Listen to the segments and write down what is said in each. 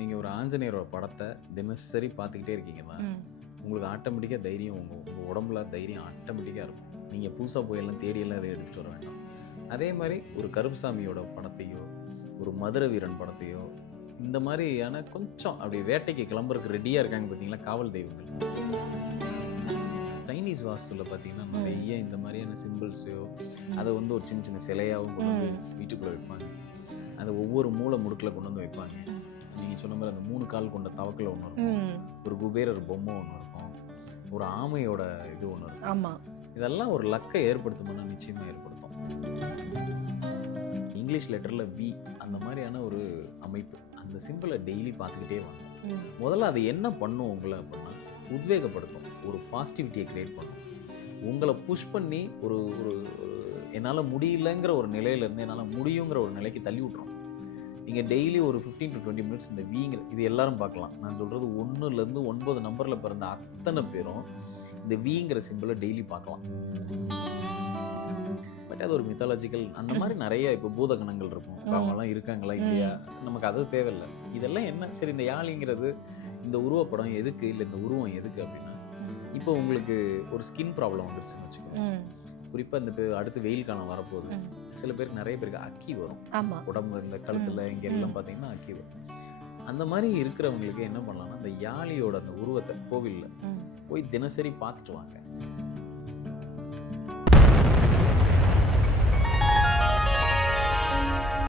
நீங்கள் ஒரு ஆஞ்சநேயரோட படத்தை தினசரி பார்த்துக்கிட்டே இருக்கீங்கன்னா உங்களுக்கு ஆட்டோமேட்டிக்காக தைரியம் உங்கள் உடம்புல தைரியம் ஆட்டோமேட்டிக்காக இருக்கும். நீங்கள் புதுசாக போயெல்லாம் தேடியெல்லாம் இதை எடுத்துகிட்டு வர வேண்டாம். அதே மாதிரி ஒரு கருப்புசாமியோட படத்தையோ ஒரு மதுரை வீரன் படத்தையோ இந்த மாதிரியான கொஞ்சம் அப்படி வேட்டைக்கு கிளம்புறதுக்கு ரெடியாக இருக்காங்க பார்த்தீங்களா காவல் தெய்வங்கள். சைனீஸ் வாஸ்துவில் பார்த்தீங்கன்னா நிறைய இந்த மாதிரியான சிம்பிள்ஸையோ அதை வந்து ஒரு சின்ன சின்ன சிலையாகவும் கொண்டு வந்து வீட்டுக்குள்ளே வைப்பாங்க. அதை ஒவ்வொரு மூளை முடுக்கில் கொண்டு வந்து வைப்பாங்க. நீங்கள் சொன்ன மாதிரி அந்த 3 கால் கொண்ட தவக்கில் ஒன்று இருக்கும், ஒரு குபேரர் பொம்மை ஒன்று இருக்கும், ஒரு ஆமையோட இது ஒன்று இருக்கும். ஆமாம், இதெல்லாம் ஒரு லக்கை ஏற்படுத்தும்னா நிச்சயமாக ஏற்படுத்தும். இங்கிலீஷ் லெட்டரில் வி அந்த மாதிரியான ஒரு அமைப்பு, அந்த சிம்பிளை டெய்லி பார்த்துக்கிட்டே வாங்க. முதல்ல அது என்ன பண்ணும் உங்களை அப்படின்னா உத்வேகப்படுத்தும், ஒரு பாசிட்டிவிட்டியை கிரியேட் பண்ணும், உங்களை புஷ் பண்ணி ஒரு ஒரு என்னால் முடியலங்கிற ஒரு நிலையிலேருந்து என்னால் முடியுங்கிற ஒரு நிலைக்கு தள்ளி விட்ரும். நீங்கள் டெய்லி ஒரு 15 to 20 மினிட்ஸ் இந்த வீங்கிற இது எல்லாரும் பார்க்கலாம். நான் சொல்கிறது 1லேருந்து 9 நம்பரில் பிறந்த அத்தனை பேரும் இந்த வீங்கிற சிம்பிளை டெய்லி பார்க்கலாம். பட் அது ஒரு மித்தாலஜிக்கல் அந்த மாதிரி நிறைய இப்போ பூதகணங்கள் இருக்கும், அவங்கெல்லாம் இருக்காங்களா இல்லையா, நமக்கு அது தேவையில்லை. இதெல்லாம் என்ன சரி, இந்த யாழிங்கிறது இந்த உருவப்படம் எதுக்கு, இல்லை இந்த உருவம் எதுக்கு அப்படின்னா, இப்போ உங்களுக்கு ஒரு ஸ்கின் ப்ராப்ளம் வந்துருச்சுன்னு வச்சுக்கோங்க. குறிப்பாக இந்த அடுத்து வெயில் காலம் வரப்போகுது. சில பேருக்கு நிறைய பேருக்கு அக்கி வரும் உடம்பு, இந்த கழுத்தில் இங்கே எல்லாம் பார்த்தீங்கன்னா அக்கி வரும். அந்த மாதிரி இருக்கிறவங்களுக்கு என்ன பண்ணலாம்னா அந்த யாழியோட அந்த உருவத்தை கோவிலில் போய் தினசரி பார்த்துட்டு வாங்க.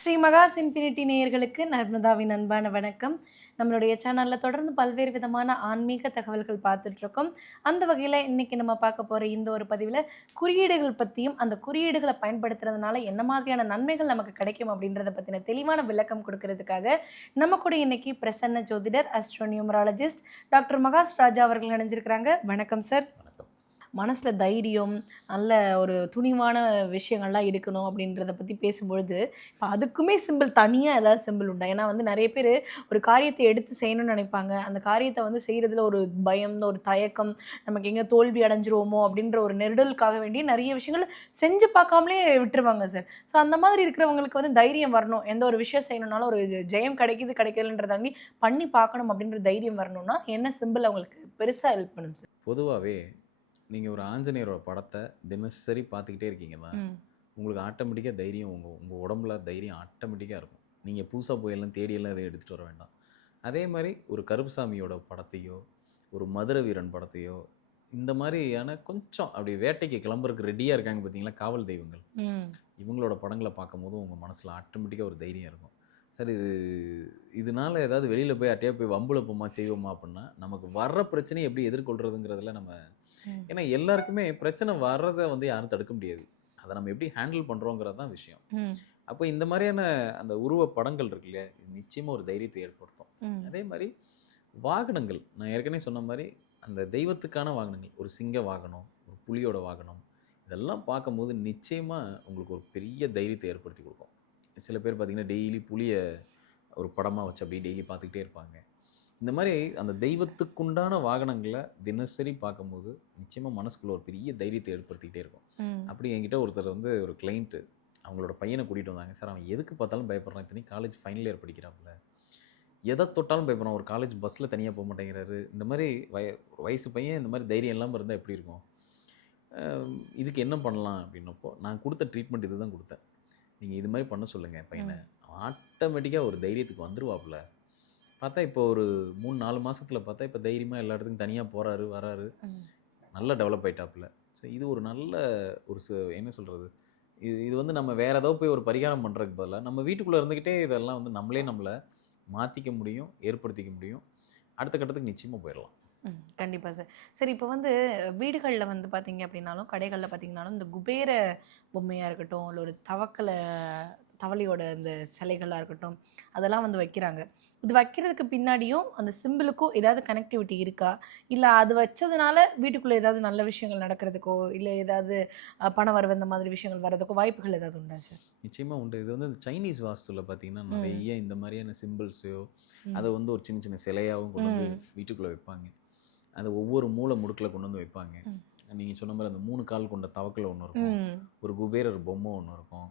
ஸ்ரீ மகாஸ் இன்ஃபினிட்டி நேயர்களுக்கு நர்மதாவின் அன்பான வணக்கம். நம்மளுடைய சேனலில் தொடர்ந்து பல்வேறு விதமான ஆன்மீக தகவல்கள் பார்த்துட்ருக்கோம். அந்த வகையில் இன்றைக்கி நம்ம பார்க்க போகிற இந்த ஒரு பதிவில் குறியீடுகள் பற்றியும் அந்த குறியீடுகளை பயன்படுத்துறதுனால என்ன மாதிரியான நன்மைகள் நமக்கு கிடைக்கும் அப்படின்றத பற்றின தெளிவான விளக்கம் கொடுக்கறதுக்காக நம்ம கூட இன்றைக்கி பிரசன்ன ஜோதிடர் அஸ்ட்ரோநியூமராலஜிஸ்ட் டாக்டர் மகாஸ் ராஜா அவர்கள் இணைஞ்சிருக்கிறாங்க. வணக்கம் சார். மனசில் தைரியம், நல்ல ஒரு துணிவான விஷயங்கள்லாம் இருக்கணும் அப்படின்றத பற்றி பேசும்பொழுது இப்போ அதுக்குமே சிம்பிள் தனியாக ஏதாவது சிம்பிள் உண்டா? ஏன்னா வந்து நிறைய பேர் ஒரு காரியத்தை எடுத்து செய்யணும்னு நினைப்பாங்க, அந்த காரியத்தை வந்து செய்கிறதுல ஒரு பயம், ஒரு தயக்கம், நமக்கு எங்கே தோல்வி அடைஞ்சிருவோமோ அப்படின்ற ஒரு நெருடலுக்காக வேண்டி நிறைய விஷயங்கள் செஞ்சு பார்க்காமலே விட்டுருவாங்க சார். ஸோ அந்த மாதிரி இருக்கிறவங்களுக்கு வந்து தைரியம் வரணும், எந்த ஒரு விஷயம் செய்யணுன்னாலும் ஒரு ஜெயம் கிடைக்குதுன்றத தாண்டி பண்ணி பார்க்கணும் அப்படின்ற தைரியம் வரணும்னா என்ன சிம்பிள் அவங்களுக்கு பெருசாக ஹெல்ப் பண்ணும் சார்? பொதுவாகவே நீங்கள் ஒரு ஆஞ்சநேயரோட படத்தை தினசரி பார்த்துக்கிட்டே இருக்கீங்கன்னா உங்களுக்கு ஆட்டோமேட்டிக்காக தைரியம் உங்கள் உடம்புல தைரியம் ஆட்டோமேட்டிக்காக இருக்கும். நீங்கள் புதுசாக போயெல்லாம் தேடியெல்லாம் இதை எடுத்துகிட்டு வர வேண்டாம். அதே மாதிரி ஒரு கருப்புசாமியோட படத்தையோ ஒரு மதுரை வீரன் படத்தையோ இந்த மாதிரியான கொஞ்சம் அப்படி வேட்டைக்கு கிளம்புறதுக்கு ரெடியாக இருக்காங்க பார்த்தீங்களா காவல் தெய்வங்கள். இவங்களோட படங்களை பார்க்கும்போது உங்கள் மனசில் ஆட்டோமேட்டிக்காக ஒரு தைரியம் இருக்கும். சார் இதனால ஏதாவது வெளியில் போய் அட்டையாக போய் வம்புலப்போமா செய்வோமா அப்படின்னா நமக்கு வர்ற பிரச்சனையை எப்படி எதிர்கொள்கிறதுங்கிறதுல நம்ம, ஏன்னா எல்லாருக்குமே பிரச்சனை வர்றதை வந்து யாரும் தடுக்க முடியாது, அதை நம்ம எப்படி ஹேண்டில் பண்ணுறோங்கிறது தான் விஷயம். அப்போ இந்த மாதிரியான அந்த உருவ படங்கள் இருக்கு இல்லையா, நிச்சயமாக ஒரு தைரியத்தை ஏற்படுத்தும். அதே மாதிரி வாகனங்கள், நான் ஏற்கனவே சொன்ன மாதிரி அந்த தெய்வத்துக்கான வாகனங்கள், ஒரு சிங்க வாகனம், ஒரு புலியோட வாகனம், இதெல்லாம் பார்க்கும்போது நிச்சயமாக உங்களுக்கு ஒரு பெரிய தைரியத்தை ஏற்படுத்தி கொடுக்கும். சில பேர் பார்த்திங்கன்னா டெய்லி புலியை ஒரு படமாக வச்சு அப்படியே டெய்லி பார்த்துக்கிட்டே இருப்பாங்க. இந்த மாதிரி அந்த தெய்வத்துக்குண்டான வாகனங்களை தினசரி பார்க்கும்போது நிச்சயமாக மனசுக்குள்ள ஒரு பெரிய தைரியத்தை ஏற்படுத்திக்கிட்டே இருக்கும். அப்படி என்கிட்ட ஒருத்தர் வந்து ஒரு கிளைண்ட்டு அவங்களோட பையனை கூட்டிகிட்டு வந்தாங்க. சார் அவன் எதுக்கு பார்த்தாலும் பயப்படுறான், இத்தனைக்கு காலேஜ் ஃபைனல் இயர் படிக்கிறாப்புல, எதை தொட்டாலும் பயப்படுறான், ஒரு காலேஜ் பஸ்ஸில் தனியாக போக மாட்டேங்கிறாரு, இந்த மாதிரி வயசு பையன் இந்த மாதிரி தைரியம் இல்லாமல் இருந்தால் எப்படி இருக்கும், இதுக்கு என்ன பண்ணலாம் அப்படின்னப்போ நான் கொடுத்த ட்ரீட்மெண்ட் இது தான் கொடுத்தேன். நீங்கள் இது மாதிரி பண்ண சொல்லுங்கள் பையனை, அவன் ஆட்டோமேட்டிக்காக ஒரு தைரியத்துக்கு வந்துடுவாப்புல. பார்த்தா இப்போ ஒரு 3-4 மாதத்தில் பார்த்தா இப்போ தைரியமாக எல்லா இடத்துக்கும் தனியாக போகிறாரு வராரு, நல்லா டெவலப் ஆகிட்டாப்புல. ஸோ இது ஒரு நல்ல ஒரு என்ன சொல்கிறது, இது வந்து நம்ம வேறு ஏதோ போய் ஒரு பரிகாரம் பண்ணுறதுக்கு பதிலாக நம்ம வீட்டுக்குள்ளே இருந்துக்கிட்டே இதெல்லாம் வந்து நம்மளை மாற்றிக்க முடியும், ஏற்படுத்திக்க முடியும். அடுத்த கட்டத்துக்கு நிச்சயமாக போயிடலாம். கண்டிப்பாக சார். சரி, இப்போ வந்து வீடுகளில் வந்து பார்த்தீங்க அப்படின்னாலும் கடைகளில் பார்த்தீங்கன்னாலும் இந்த குபேர பொம்மையாக இருக்கட்டும், இல்லை ஒரு தவளையோட இந்த சிலைகளாக இருக்கட்டும், அதெல்லாம் வந்து வைக்கிறாங்க. இது வைக்கிறதுக்கு பின்னாடியும் அந்த சிம்பிளுக்கும் ஏதாவது கனெக்டிவிட்டி இருக்கா, இல்லை அது வச்சதுனால வீட்டுக்குள்ளே ஏதாவது நல்ல விஷயங்கள் நடக்கிறதுக்கோ, இல்லை ஏதாவது பணம் வரவு இந்த மாதிரி விஷயங்கள் வர்றதுக்கோ வாய்ப்புகள் ஏதாவது உண்டா சார்? நிச்சயமாக உண்டு. இது வந்து இந்த சைனீஸ் வாஸ்துவில் பார்த்தீங்கன்னா நிறைய இந்த மாதிரியான சிம்பிள்ஸையோ அதை வந்து ஒரு சின்ன சின்ன சிலையாகவும் கொண்டு வந்து வீட்டுக்குள்ளே வைப்பாங்க. அதை ஒவ்வொரு மூளை முடுக்கில் கொண்டு வந்து வைப்பாங்க. நீங்கள் சொன்ன மாதிரி அந்த 3 கால் கொண்ட தவக்கில் ஒன்று இருக்கும், ஒரு குபேரர் பொம்மை ஒன்று இருக்கும்,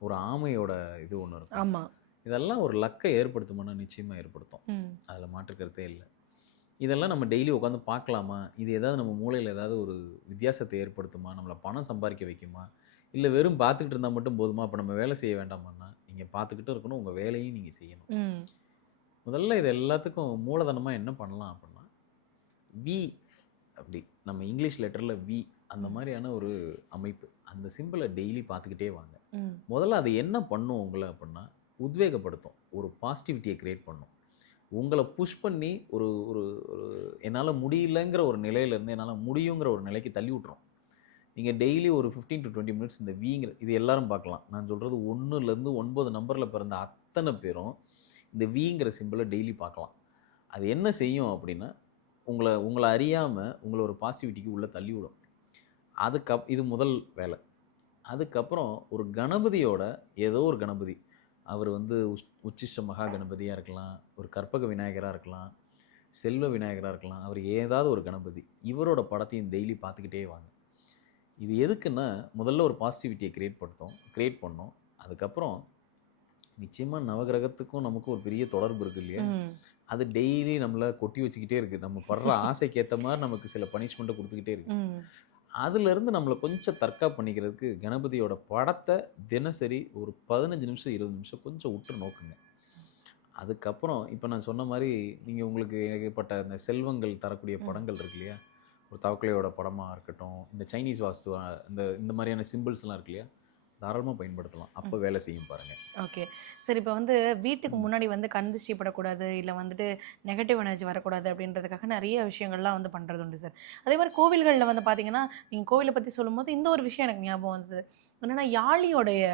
ஒரு ஆமையோட இது ஒன்று இருக்கும். ஆமாம், இதெல்லாம் ஒரு லக்கை ஏற்படுத்துமானா நிச்சயமாக ஏற்படுத்தும். அதில் மாற்றுக்கிறதே இல்லை. இதெல்லாம் நம்ம டெய்லி உட்காந்து பார்க்கலாமா? இது ஏதாவது நம்ம மூளையில் ஏதாவது ஒரு வித்தியாசத்தை ஏற்படுத்துமா? நம்மளை பணம் சம்பாதிக்க வைக்குமா? இல்லை வெறும் பார்த்துக்கிட்டு இருந்தால் மட்டும் போதுமா? அப்போ நம்ம வேலை செய்ய வேண்டாமான்னா, நீங்கள் பார்த்துக்கிட்டும் இருக்கணும், உங்கள் வேலையும் நீங்கள் செய்யணும். முதல்ல இது எல்லாத்துக்கும் மூலதனமாக என்ன பண்ணலாம் அப்படின்னா, வி அப்படி நம்ம இங்கிலீஷ் லெட்டரில் வி அந்த மாதிரியான ஒரு அமைப்பு, அந்த சிம்பிளை டெய்லி பார்த்துக்கிட்டே வாங்க. முதல்ல அது என்ன பண்ணும் உங்களை அப்படின்னா, உத்வேகப்படுத்தும், ஒரு பாசிட்டிவிட்டியை க்ரியேட் பண்ணும், உங்களை புஷ் பண்ணி ஒரு ஒரு ஒரு என்னால் முடியலைங்கிற ஒரு நிலையிலேருந்து என்னால் முடியுங்கிற ஒரு நிலைக்கு தள்ளி விட்ரும். நீங்கள் டெய்லி ஒரு 15 to 20 மினிட்ஸ் இந்த வீங்கிற இது எல்லாரும் பார்க்கலாம். நான் சொல்கிறது 1லேருந்து 9 நம்பரில் பிறந்த அத்தனை பேரும் இந்த வீங்கிற சிம்பிளை டெய்லி பார்க்கலாம். அது என்ன செய்யும் அப்படின்னா, உங்களை அறியாமல் உங்களை ஒரு பாசிட்டிவிட்டிக்கு உள்ளே தள்ளி விடும். இது முதல் வேலை. அதுக்கப்புறம் ஒரு கணபதியோட ஏதோ ஒரு கணபதி, அவர் வந்து உச்சிஷ்ட மகா கணபதியாக இருக்கலாம், ஒரு கற்பக விநாயகராக இருக்கலாம், செல்வ விநாயகராக இருக்கலாம், அவர் ஏதாவது ஒரு கணபதி, இவரோட படத்தையும் டெய்லி பார்த்துக்கிட்டே வாங்க. இது எதுக்குன்னா, முதல்ல ஒரு பாசிட்டிவிட்டியை க்ரியேட் பண்ணோம். அதுக்கப்புறம் நிச்சயமாக நவகிரகத்துக்கும் நமக்கும் ஒரு பெரிய தொடர்பு இருக்குது இல்லையா? அது டெய்லி நம்மளை கொட்டி வச்சுக்கிட்டே இருக்குது. நம்ம படுற ஆசைக்கு ஏற்ற மாதிரி நமக்கு சில பனிஷ்மெண்ட்டை கொடுத்துக்கிட்டே இருக்குது. அதுலேருந்து நம்மளை கொஞ்சம் தற்காப்பு பண்ணிக்கிறதுக்கு கணபதியோட படத்தை தினசரி ஒரு 15 நிமிஷம் 20 நிமிஷம் கொஞ்சம் உற்று நோக்குங்க. அதுக்கப்புறம் இப்போ நான் சொன்ன மாதிரி நீங்கள் உங்களுக்கு ஏகப்பட்ட இந்த செல்வங்கள் தரக்கூடிய படங்கள் இருக்கு இல்லையா? ஒரு தவக்கலையோட படமாக இருக்கட்டும், இந்த சைனீஸ் வாஸ்து இந்த மாதிரியான சிம்பிள்ஸ்லாம் இருக்கு இல்லையா? தாராளமாக பயன்படுத்தலாம். அப்போ வேலை செய்யும் பாருங்கள். Okay sir. இப்போ வந்து வீட்டுக்கு முன்னாடி வந்து கண் திருஷ்டி படக்கூடாது, இல்லை வந்துட்டு நெகட்டிவ் எனர்ஜி வரக்கூடாது அப்படின்றதுக்காக நிறைய விஷயங்கள்லாம் வந்து பண்ணுறது உண்டு சார். அதே மாதிரி கோவில்களில் வந்து பார்த்தீங்கன்னா, நீங்கள் கோவிலை பற்றி சொல்லும்போது இந்த ஒரு விஷயம் எனக்கு ஞாபகம் வந்தது. என்னென்னா, யாழியோடைய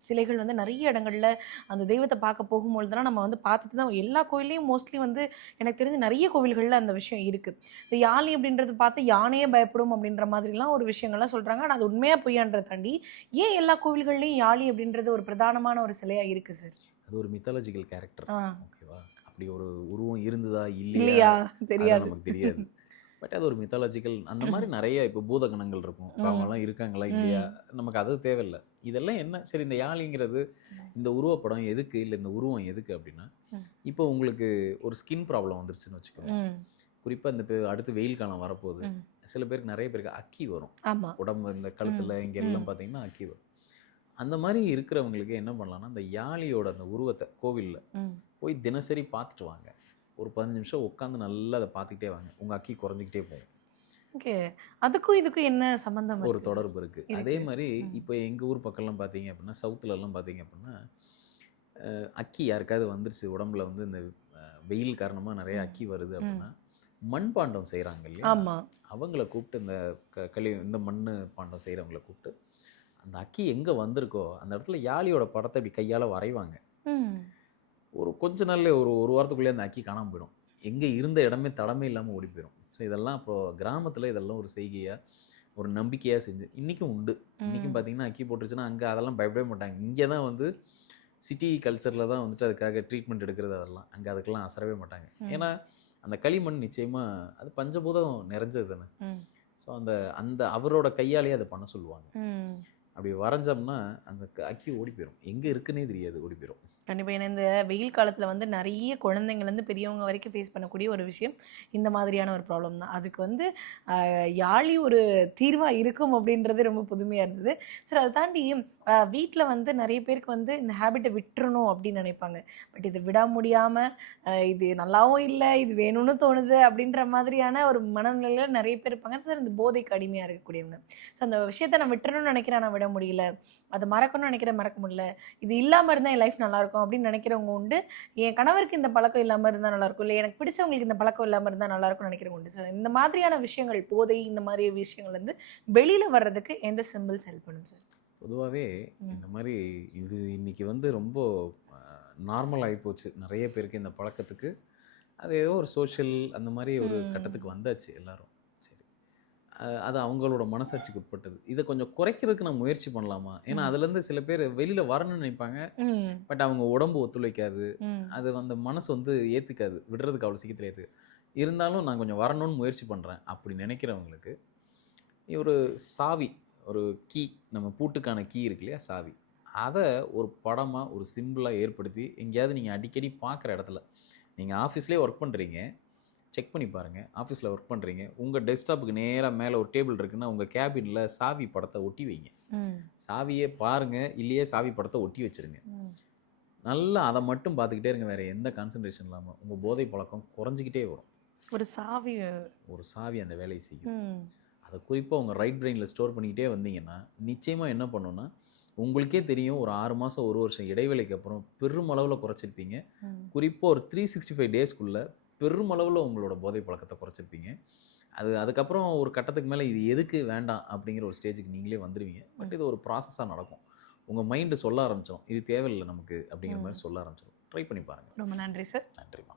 சிலைகள் வந்து நிறைய இடங்களில் அந்த தெய்வத்தை பார்க்க போகும்பொழுதுலாம் நம்ம வந்து பார்த்துட்டு தான், எல்லா கோயிலையும் மோஸ்ட்லி வந்து எனக்கு தெரிஞ்சு நிறைய கோவில்களில் அந்த விஷயம் இருக்குது. இந்த யாழி அப்படின்றது பார்த்து யானையே பயப்படும் அப்படின்ற மாதிரிலாம் ஒரு விஷயங்கள்லாம் சொல்கிறாங்க. ஆனால் அது உண்மையாக பொய்யான்றதை தாண்டி ஏன் எல்லா கோவில்கள்லையும் யாழி அப்படின்றது ஒரு பிரதானமான ஒரு சிலையாக இருக்குது சார்? அது ஒரு மித்தாலஜிக்கல் கேரக்டர். ஓகேவா? அப்படி ஒரு உருவம் இருந்ததா இல்லையா தெரியாது, நமக்கு தெரியாது. பட் அது ஒரு மித்தாலஜிக்கல், அந்த மாதிரி நிறைய இப்போ பூதகணங்கள் இருக்கும், அவங்கெல்லாம் இருக்காங்களா இல்லையா, நமக்கு அது தேவையில்லை. இதெல்லாம் என்ன சரி, இந்த யாழிங்கிறது இந்த உருவப்படம் எதுக்கு, இல்லை இந்த உருவம் எதுக்கு அப்படின்னா, இப்போ உங்களுக்கு ஒரு ஸ்கின் ப்ராப்ளம் வந்துருச்சுன்னு வச்சுக்கோங்க. குறிப்பாக இந்த அடுத்து வெயில் காலம் வரப்போகுது. சில பேருக்கு, நிறைய பேருக்கு அக்கி வரும் உடம்பு, இந்த கழுத்தில் இங்கே எல்லாம் பார்த்தீங்கன்னா அக்கி வரும். அந்த மாதிரி இருக்கிறவங்களுக்கு என்ன பண்ணலாம்னா, அந்த யாழியோட அந்த உருவத்தை கோவிலில் போய் தினசரி பார்த்துட்டு வாங்க. ஒரு 15 நிமிஷம் உட்காந்து நல்லா அதை பார்த்துக்கிட்டே வாங்க. உங்கள் அக்கி குறைஞ்சிக்கிட்டே போகும். ஓகே, அதுக்கும் இதுக்கும் என்ன சம்பந்தம்? ஒரு தொடர்பு இருக்குது. அதே மாதிரி இப்போ எங்கள் ஊர் பக்கம்லாம் பார்த்தீங்க அப்படின்னா, சவுத்துலலாம் பார்த்தீங்க அப்படின்னா, அக்கி யாருக்காவது வந்துருச்சு உடம்புல, வந்து இந்த வெயில் காரணமாக நிறைய அக்கி வருது அப்படின்னா, மண்பாண்டம் செய்கிறாங்க இல்லையா? அவங்கள கூப்பிட்டு, இந்த மண் பாண்டம் செய்கிறவங்கள கூப்பிட்டு, அந்த அக்கி எங்கே வந்திருக்கோ அந்த இடத்துல யாழியோட படத்தை இப்படி கையால் வரைவாங்க. ஒரு கொஞ்ச நாள்ல ஒரு வாரத்துக்குள்ளே அந்த அக்கி காணாமல் போயிடும். எங்கே இருந்த இடமே தடமே இல்லாமல் ஓடி போயிடும். ஸோ இதெல்லாம் அப்புறம் கிராமத்தில் இதெல்லாம் ஒரு செய்கையாக, ஒரு நம்பிக்கையாக செஞ்சு இன்றைக்கும் உண்டு. இன்றைக்கும் பார்த்தீங்கன்னா, அக்கி போட்டுருச்சுன்னா அங்கே அதெல்லாம் பயப்படவே மாட்டாங்க. இங்கே தான் வந்து சிட்டி கல்ச்சரில் தான் வந்துட்டு அதுக்காக ட்ரீட்மெண்ட் எடுக்கிறது, அதெல்லாம் அங்கே அதுக்கெல்லாம் அசரவே மாட்டாங்க. ஏன்னா அந்த களிமண் நிச்சயமாக அது பஞ்சபூதம் நிறைஞ்சது தானே. ஸோ அந்த அவரோட கையாலேயே அதை பண்ண சொல்லுவாங்க. அப்படி வரைஞ்சோம்னா அந்த அக்கி ஓடி போயிடும், எங்கே இருக்குன்னே தெரியாது, ஓடி போயிடும். கண்டிப்பாக. ஏன்னா இந்த வெயில் காலத்தில் வந்து நிறைய குழந்தைங்கள்லேருந்து பெரியவங்க வரைக்கும் ஃபேஸ் பண்ணக்கூடிய ஒரு விஷயம் இந்த மாதிரியான ஒரு ப்ராப்ளம் தான். அதுக்கு வந்து யாழி ஒரு தீர்வாக இருக்கும் அப்படின்றது ரொம்ப புதுமையாக இருந்தது சார். அதை தாண்டி வீட்டில் வந்து நிறைய பேருக்கு வந்து இந்த ஹேபிட்டை விட்டுறணும் அப்படின்னு நினைப்பாங்க. பட் இது விட முடியாமல், இது நல்லாவும் இல்லை, இது வேணும்னு தோணுது அப்படின்ற மாதிரியான ஒரு மனநிலையில் நிறைய பேர் இருப்பாங்க சார். இந்த போதைக்கு அடிமையாக இருக்கக்கூடியவங்க. ஸோ அந்த விஷயத்தை நான் விட்டுறணும்னு நினைக்கிறேன், நான் விட முடியல, அதை மறக்கணும்னு நினைக்கிறேன், மறக்க முடியல, இது இல்லாமல் இருந்தால் என் லைஃப் நல்லாயிருக்கும் அப்படின்னு நினைக்கிறவங்க உண்டு. என் கணவருக்கு இந்த பழக்கம் இல்லாமல் இருந்தால் நல்லாயிருக்கும், இல்லை எனக்கு பிடிச்சவங்களுக்கு இந்த பழக்கம் இல்லாமல் இருந்தால் நல்லாயிருக்கும்னு நினைக்கிறவங்க உண்டு. ஸோ இந்த மாதிரியான விஷயங்கள், போதை, இந்த மாதிரி விஷயங்கள் வந்து வெளியில் வர்றதுக்கு எந்த சிம்பிள்ஸ் ஹெல்ப் பண்ணும் சார்? பொதுவாகவே இந்த மாதிரி இது இன்னைக்கு வந்து ரொம்ப நார்மல் ஆகிப்போச்சு நிறைய பேருக்கு இந்த பழக்கத்துக்கு. அது ஏதோ ஒரு சோஷியல் அந்த மாதிரி ஒரு கட்டத்துக்கு வந்தாச்சு எல்லாரும். சரி, அது அவங்களோட மனசாட்சிக்கு உட்பட்டது. இதை கொஞ்சம் குறைக்கிறதுக்கு நான் முயற்சி பண்ணலாமா? ஏன்னா அதுலேருந்து சில பேர் வெளியில் வரணும்னு நினைப்பாங்க, பட் அவங்க உடம்பு ஒத்துழைக்காது, அது அந்த மனசு வந்து ஏற்றுக்காது, விடுறதுக்கு அவ்வளோ சீக்கிரத்தில் ஏற்றுக்காது. இருந்தாலும் நான் கொஞ்சம் வரணும்னு முயற்சி பண்ணுறேன் அப்படி நினைக்கிறவங்களுக்கு ஒரு சாவி, ஒரு கீ, நம்ம பூட்டுக்கான கீ இருக்கு இல்லையா, சாவி, அதை ஒரு படமாக ஒரு சிம்பிளாக ஏற்படுத்தி எங்கேயாவது நீங்கள் அடிக்கடி பார்க்குற இடத்துல நீங்கள் ஆஃபீஸ்லேயே ஒர்க் பண்ணுறீங்க, செக் பண்ணி பாருங்கள். ஆஃபீஸில் ஒர்க் பண்ணுறீங்க, உங்கள் டெஸ்க்டாப்புக்கு நேராக மேலே ஒரு டேபிள் இருக்குன்னா உங்கள் கேபினில் சாவி படத்தை ஒட்டி வைங்க. சாவியே பாருங்கள், இல்லையே சாவி படத்தை ஒட்டி வச்சுருங்க. நல்லா அதை மட்டும் பார்த்துக்கிட்டே இருங்க, வேறு எந்த கான்சன்ட்ரேஷன் இல்லாமல். உங்கள் போதை பழக்கம் குறைஞ்சிக்கிட்டே வரும். ஒரு சாவி அந்த வேலையை செய்யும். அதை குறிப்பாக உங்கள் ரைட் பிரெயினில் ஸ்டோர் பண்ணிக்கிட்டே வந்தீங்கன்னா நிச்சயமாக என்ன பண்ணுன்னா, உங்களுக்கே தெரியும் ஒரு 6 மாதம் 1 வருஷம் இடைவேளைக்கு அப்புறம் பெருமளவில் குறைச்சிருப்பீங்க. குறிப்பாக ஒரு 365 டேஸ்க்குள்ளே பெருமளவில் உங்களோட போதை பழக்கத்தை குறைச்சிருப்பீங்க. அதுக்கப்புறம் ஒரு கட்டத்துக்கு மேலே இது எதுக்கு வேண்டாம் அப்படிங்கிற ஒரு ஸ்டேஜுக்கு நீங்களே வந்துடுவீங்க. பட் இது ஒரு ப்ராசஸாக நடக்கும். உங்கள் மைண்டு சொல்ல ஆரம்பிச்சிடும், இது தேவையில்லை நமக்கு அப்படிங்கிற மாதிரி சொல்ல ஆரம்பிச்சிடும். ட்ரை பண்ணி பாருங்கள். ரொம்ப நன்றி சார். நன்றிம்மா.